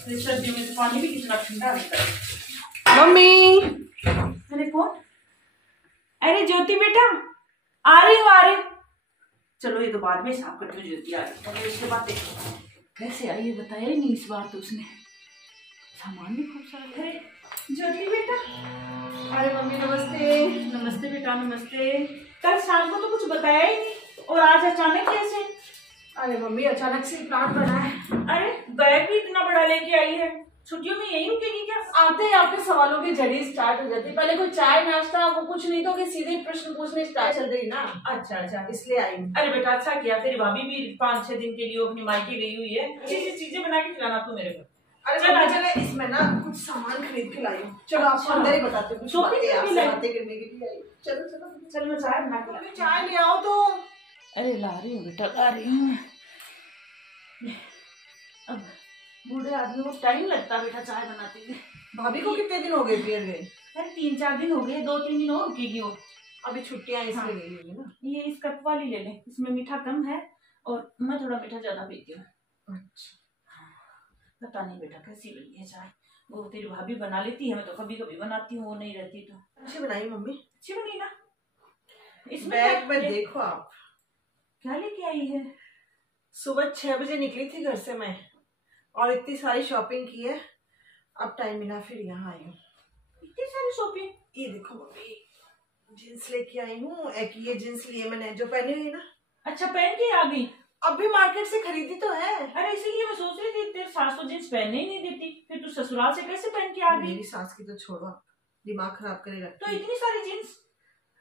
सर्दियों में तो पानी भी कितना ठंडा रहता है। मम्मी, अरे कौन? अरे ज्योति बेटा, आ रही हूँ। चलो ये तो बाद में साफ करती हूँ। ज्योति आ रही है, इसके बाद देखो कैसे आई, ये बताया ही नहीं इस बार तो उसने। सामान भी खूब सारा। अरे ज्योति बेटा। अरे मम्मी नमस्ते। नमस्ते बेटा, नमस्ते। कल शाम को तो कुछ बताया ही नहीं और आज अचानक कैसे? अरे मम्मी अचानक से प्लान बना है। अरे बैग भी इतना बड़ा लेके आई है, छुट्टियों में यही रुकेगी क्या? आते ही आपके सवालों की झड़ी स्टार्ट हो जाती है। पहले कोई चाय नाश्ता वो कुछ नहीं तो कि सीधे प्रश्न पूछने स्टार्ट चल रही ना। अच्छा इसलिए आई। अरे बेटा अच्छा किया, तेरी भाभी भी 5-6 दिन के लिए अपनी मायके गई हुई है। अच्छी सी चीजें बना के खिलाना तू मेरे को। अरे चलो इसमें ना कुछ सामान खरीद के लाई हूँ। चलो आपको अंदर ही बताते हैं। बातें करने के लिए आई। चलो मैं चाय बना के चाय ले आओ तो। अरे ला रही हूँ बेटा, ला रही हूँ। अब बूढ़े आदमी को टाइम लगता है बेटा चाय बनाते हुए। भाभी को कितने दिन हो गए पियर गए? अरे 3-4 दिन हो गए, 2-3 दिन और रुकेगी वो। अभी छुट्टियां इसलिए गई होगी ना। ये इस कप वाली ले ले, इसमें मीठा कम है और मैं थोड़ा मीठा ज्यादा पीती हूँ। अच्छा पता नहीं बेटा कैसी बनी है चाय। वो तेरी भाभी बना लेती है, मैं तो कभी कभी बनाती हूँ, वो नहीं रहती तो। अच्छी बनाई मम्मी। अच्छी बनी ना। इसमें बैग में देखो आप क्या लेके आई है। सुबह 6 बजे निकली थी घर से मैं और इतनी सारी शॉपिंग की है। अब टाइम मिला फिर यहाँ आई हूँ। इतनी सारी शॉपिंग? ये देखो मम्मी, जींस लेके आई हूँ। एक ये जींस लिए मैंने जो पहनी हुई ना। अच्छा पहन के आ गई? अब भी मार्केट से खरीदी तो है। अरे इसीलिए मैं सोच रही थी तेरी सास तो जींस पहनने ही नहीं देती, फिर तू ससुराल से कैसे पहन के आ गई? मेरी सास की तो छोड़ो, दिमाग खराब करे रखती। तो इतनी सारी जींस?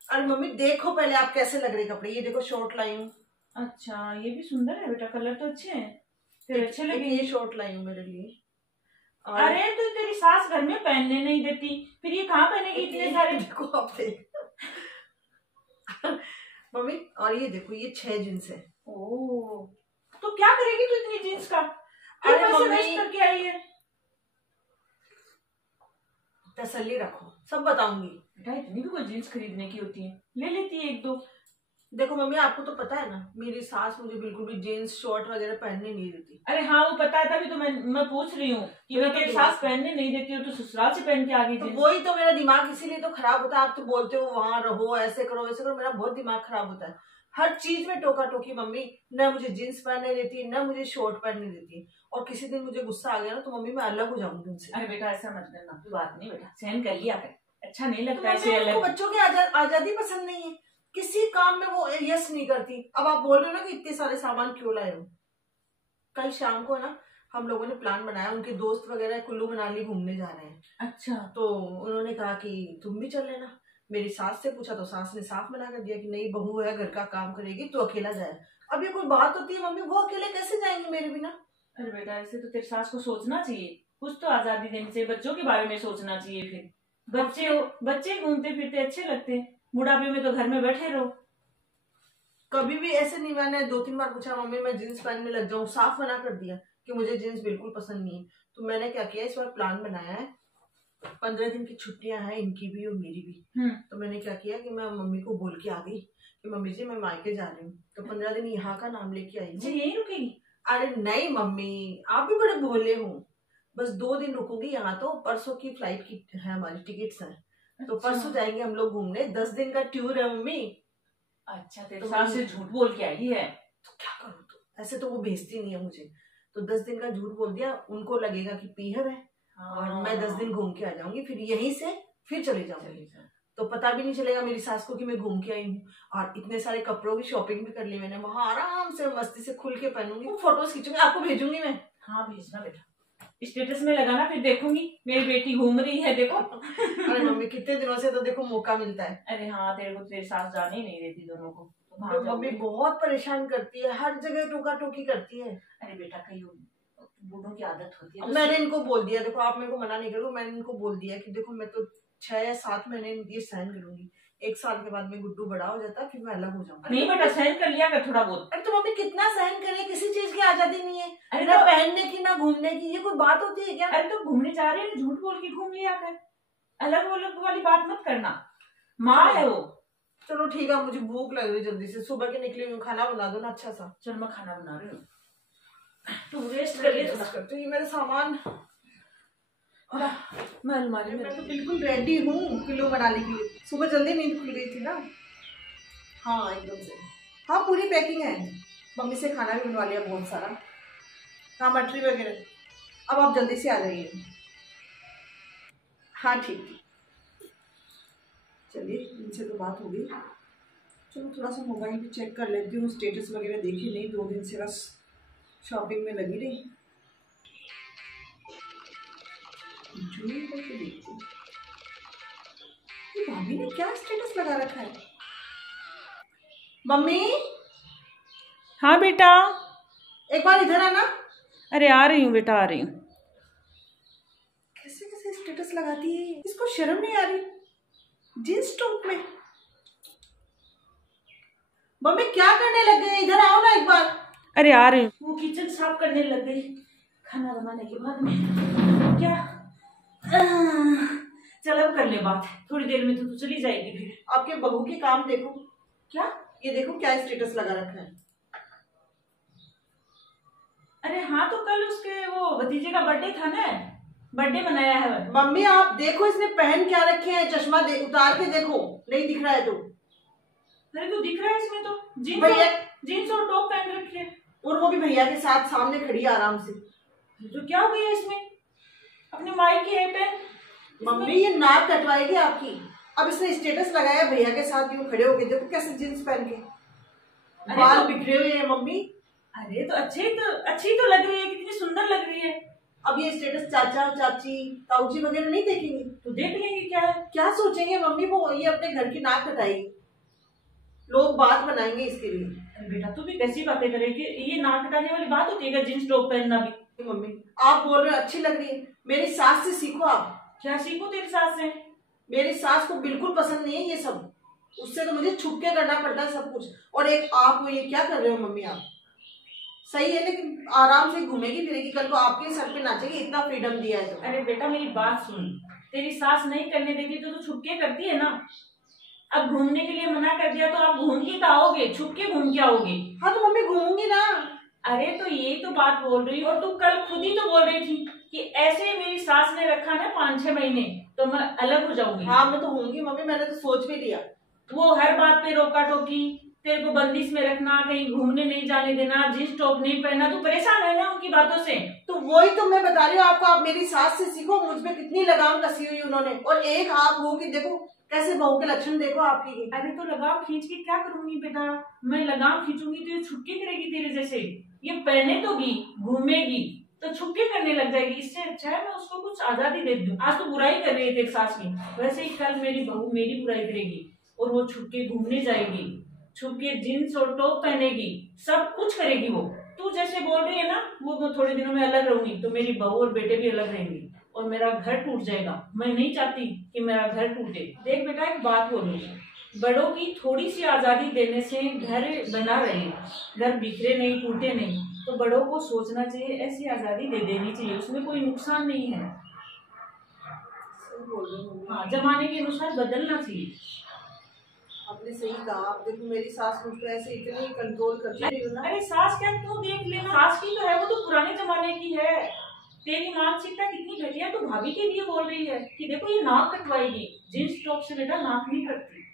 अरे मम्मी देखो पहले आप कैसे लग रहे कपड़े। ये देखो शॉर्ट लाई हूँ। अच्छा ये भी सुंदर है बेटा, कलर तो अच्छे हैं, फिर अच्छे लगे। ये शॉर्ट लाई हूँ मेरे लिए। अरे तो तेरी सास घर में पहनने नहीं देती, फिर ये कहाँ पहनेगी इतने सारे? देखो आप देख मम्मी, और ये देखो ये 6 जींस है। ओह तो क्या करेगी तू इतनी जींस का? अरे पैसे वेस्ट करके आई है। तसल्ली रखो, सब बताऊंगी। बेटा इतनी भी कोई जींस खरीदने की होती है, ले लेती है 1-2। देखो मम्मी आपको तो पता है ना, मेरी सास मुझे बिल्कुल भी जींस शॉर्ट वगैरह पहनने नहीं देती। अरे हाँ वो पता है, तभी तो मैं पूछ रही हूँ कि तो तेरी सास पहनने नहीं देती हो तो ससुराल से पहन के आ गई। तो वही तो मेरा दिमाग इसीलिए तो खराब होता है। आप तो बोलते हो वहां रहो, ऐसे करो वैसे करो, मेरा बहुत दिमाग खराब होता है। हर चीज में टोका टोकी मम्मी। न मुझे जींस पहनने देती, न मुझे शॉर्ट पहनने देती। और किसी दिन मुझे गुस्सा आ गया ना तो मम्मी मैं अलग हो जाऊंगी उनसे। अरे बेटा ऐसा मत करना, कोई बात नहीं बेटा, सहन कर लिया कर, अच्छा नहीं लगता ऐसे अलग। बच्चों की आजादी पसंद नहीं है, किसी काम में वो यस नहीं करती। अब आप बोल रहे हो ना कि इतने सारे सामान क्यों लाए हो। कल शाम को ना हम लोगों ने प्लान बनाया, उनके दोस्त वगैरह कुल्लू मनाली घूमने जा रहे हैं। अच्छा तो उन्होंने कहा कि तुम भी चल लेना। मेरी सास से पूछा तो सास ने साफ मना कर दिया कि नहीं बहू है, घर का काम करेगी तो अकेला जाए। अब ये कोई बात होती है मम्मी, वो अकेले कैसे जाएंगे मेरे बिना? अरे बेटा ऐसे तो तेरी सास को सोचना चाहिए, कुछ तो आजादी देनी चाहिए, बच्चों के बारे में सोचना चाहिए। फिर बच्चे घूमते फिरते अच्छे लगते हैं, बुढ़ापे में तो घर में बैठे रहो। कभी भी ऐसे नहीं, मैंने 2-3 बार पूछा मम्मी मैं जींस पहनने लग जाऊं, साफ मना कर दिया कि मुझे जींस बिल्कुल पसंद नहीं है। तो मैंने क्या किया, इस बार प्लान बनाया है, 15 दिन की छुट्टियां हैं इनकी भी और मेरी भी। तो मैंने क्या किया कि मैं मम्मी को बोल के आ गई कि मम्मी जी मैं मायके जा रही हूँ, तो 15 दिन यहाँ का नाम लेके आई हूँ। यही रुकेगी? अरे नहीं मम्मी, आप भी बड़े भोले हो। बस 2 दिन रुकूंगी यहाँ। तो परसों की फ्लाइट की है हमारी टिकट्स हैं। तो परसों जाएंगे हम लोग घूमने। 10 दिन का टूर है मम्मी। अच्छा तेरे सास से झूठ बोल के आई है? तो क्या करूँ, तो ऐसे तो वो भेजती नहीं है मुझे। तो 10 दिन का झूठ बोल दिया, उनको लगेगा कि पीहर है। और मैं 10 दिन घूम के आ जाऊंगी, फिर यहीं से फिर चले जाऊंगी। तो पता भी नहीं चलेगा मेरी सास को कि मैं घूम के आई हूँ। और इतने सारे कपड़ों की शॉपिंग भी कर ली मैंने, वहां आराम से मस्ती से खुल के पहनूंगी, फोटोज खींचूंगी, आपको भेजूंगी मैं। हाँ भेजना बेटा, स्टेटस में लगाना, फिर देखूंगी मेरी बेटी घूम रही है देखो। अरे मम्मी कितने दिनों से तो देखो मौका मिलता है। अरे हाँ तेरे को तेरी सास जाने ही नहीं देती दोनों को। तो मम्मी बहुत परेशान करती है, हर जगह टोका टोकी करती है। अरे बेटा कहीं बूढ़ों की आदत होती है। तो मैंने इनको बोल दिया, देखो आप मेरे को मना नहीं करो, मैंने इनको बोल दिया कि देखो मैं तो 6 या 7 महीने ये सहन करूंगी, 1 साल के बाद में गुड्डू बड़ा हो जाता है, फिर मैं अलग हो जाऊंगा। नहीं बेटा सहन कर लिया कर थोड़ा बहुत। अरे तो मम्मी कितना सहन करे, किसी चीज की आजादी नहीं है। अरे ना पहनने की ना घूमने की, ये कोई बात होती है क्या? अरे तो घूमने जा रहे हैं, झूठ बोल के घूम लिया कर, अलग अलग वाली बात मत करना, माँ है वो। चलो ठीक है, मुझे भूख लग रही है जल्दी से, सुबह के निकली हूँ, खाना बना दो ना अच्छा सा। चल मैं खाना बना रही हूँ, तू रेस्ट कर ले। तो ये मेरे सामान मैं अलमारी में मैं तो बिल्कुल रेडी हूँ किलो बनाने के लिए। सुबह जल्दी नींद खुल गई थी ना। हाँ एकदम से। हाँ पूरी पैकिंग है। मम्मी से खाना भी बनवा लिया बहुत सारा। हाँ मटरी वगैरह। अब आप जल्दी से आ जाइए। हाँ ठीक ठीक। चलिए इनसे तो बात हो गई। चलो थोड़ा सा मोबाइल भी चेक कर लेती हूँ, स्टेटस वगैरह देखी नहीं, 2 दिन से बस शॉपिंग में लगी रही। जूही करके देखती हूँ ये भाभी ने क्या स्टेटस लगा रखा है। मम्मी हाँ बेटा। एक बार इधर आना। अरे आ रही हूँ बेटा, आ रही हूँ। कैसे कैसे स्टेटस लगाती है, इसको शर्म नहीं आ रही जींस टॉप में। मम्मी क्या करने लग गए, इधर आओ ना एक बार। अरे आ रही हूँ। वो किचन साफ करने लग गई खाना बनाने के बाद में। क्या चल अब कर ले बात, थोड़ी देर में तो तू चली जाएगी फिर। आपके बहू के काम देखो। क्या? ये देखो क्या स्टेटस लगा रखा है। अरे हाँ तो कल उसके वो भतीजे का बर्थडे था ना, बर्थडे मनाया है। मम्मी आप देखो इसने पहन क्या रखे हैं, चश्मा उतार के देखो, नहीं दिख रहा है तो। अरे तो दिख रहा है इसमें तो जीन्स और टॉप पहन रखी है, और वो भी भैया के साथ सामने खड़ी है आराम से। तो क्या हो गया इसमें, अपनी माई की है पहन। मम्मी ये नाक कटवाएगी आपकी। अब इसने स्टेटस लगाया भैया के साथ, यूं खड़े होके देखो कैसे जींस पहन के, बाल बिखरे हुए हैं मम्मी। अरे तो अच्छी तो लग रही है, कितनी सुंदर लग रही है। अब ये स्टेटस चाचा चाची ताऊजी वगैरह नहीं देखेंगे तो देख लेंगे क्या है, क्या सोचेंगे मम्मी, वो ये अपने घर की नाक कटाएगी, लोग बात बनाएंगे इसके लिए। अरे बेटा तू भी कैसी बातें करेगी, ये नाक कटाने वाली बात होती है जींस टॉप पहनना भी। मम्मी आप बोल रहे हो अच्छी लग रही है, मेरी सास से सीखो आप। क्या सीखो तेरी सास से? मेरी सास को बिल्कुल पसंद नहीं है ये सब, उससे तो मुझे छुप के करना पड़ता है सब कुछ। और एक आप ये क्या कर रहे हो मम्मी, आप सही है लेकिन आराम से घूमेगी फिरेगी, कल को आपके सर पे नाचेगी, इतना फ्रीडम दिया है तो। अरे बेटा मेरी बात सुन, तेरी सास नहीं करने देती तो छुप के करती है ना। अब घूमने के लिए मना कर दिया तो आप घूम के तो आओगे, छुप के घूम के आओगे। हाँ तो मम्मी घूमूंगी ना। अरे तो यही तो बात बोल रही हूँ, और तू कल खुद ही तो बोल रही थी कि ऐसे मेरी सास ने रखा ना 5-6 महीने तो मैं अलग हो जाऊंगी। हाँ मैं तो होंगी मम्मी, मैंने तो सोच भी लिया। वो हर बात पे रोका टोकी, तेरे को बंदिश में रखना, कहीं घूमने नहीं जाने देना, जींस टॉप नहीं पहनना, तू परेशान है ना उनकी बातों से। तो वही तो मैं बता रही हूँ आपको, आप मेरी सास से सीखो, मुझ पे कितनी लगाम कसी हुई उन्होंने। और एक आप हो कि देखो कैसे बहू के लक्षण देखो आपकी। अरे तो लगाम खींच के क्या करूंगी बेटा, मैं लगाम खींचूंगी तो ये छुपके करेगी तेरे जैसे, ये पहने तो भी घूमेगी तो छुपके करने लग जाएगी। इससे अच्छा है मैं उसको कुछ आजादी दे दूं। आज तो बुराई कर रही है तेरी सास की, वैसे ही कल मेरी बहू मेरी बुराई करेगी और वो छुपके घूमने जाएगी, छुपके जीन्स और टॉप पहनेगी, सब कुछ करेगी वो। तू जैसे बोल रही है ना, वो थोड़े दिनों में अलग रहूंगी तो मेरी बहू और बेटे भी अलग रहेंगे और मेरा घर टूट जाएगा। मैं नहीं चाहती कि मेरा घर टूटे। देख बेटा एक बात बोलूंगी, बड़ों की थोड़ी सी आजादी देने से घर बना रहे, घर बिखरे नहीं, टूटे नहीं, तो बड़ों को सोचना चाहिए ऐसी आजादी दे देनी चाहिए, उसमें कोई नुकसान नहीं है। हाँ जमाने के अनुसार बदलना चाहिए। आपने सही कहा। आप देखो मेरी सास मुझ पे ऐसे इतनी कंट्रोल करती है ना। अरे सास क्या, तू देख लेना, सास की तो है, वो तो पुराने जमाने की है। तेरी मानसिकता कितनी घटिया, तो भाभी के लिए बोल रही है कि देखो ये नाक कटवाएगी, जींस टॉप से बेटा नाक नहीं कटती।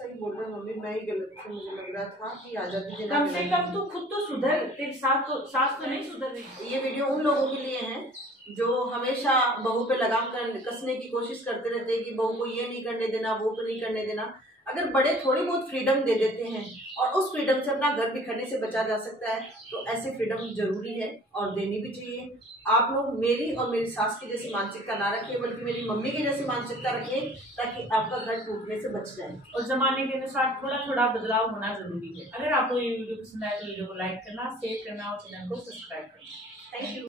सही बोल रहे मम्मी, मैं ही गलत थी, मुझे लग रहा था कि आजादी देना। कम से कम तू खुद तो सुधर, तेरी सास तो नहीं सुधर रही। ये वीडियो उन लोगों के लिए है जो हमेशा बहू पे लगाम कसने की कोशिश करते रहते हैं कि बहू को ये नहीं करने देना, वो नहीं करने देना। अगर बड़े थोड़ी बहुत फ्रीडम दे देते हैं और उस फ्रीडम से अपना घर बिखरने से बचा जा सकता है, तो ऐसे फ्रीडम जरूरी है और देनी भी चाहिए। आप लोग मेरी और मेरी सास की जैसी मानसिकता ना रखिए, बल्कि मेरी मम्मी की जैसी मानसिकता रखिए, ताकि आपका घर टूटने से बच जाए। और जमाने के अनुसार थोड़ा थोड़ा बदलाव होना जरूरी है। अगर आपको ये वीडियो पसंद आए तो वीडियो को लाइक करना, शेयर करना और चैनल को सब्सक्राइब करना। Thank you.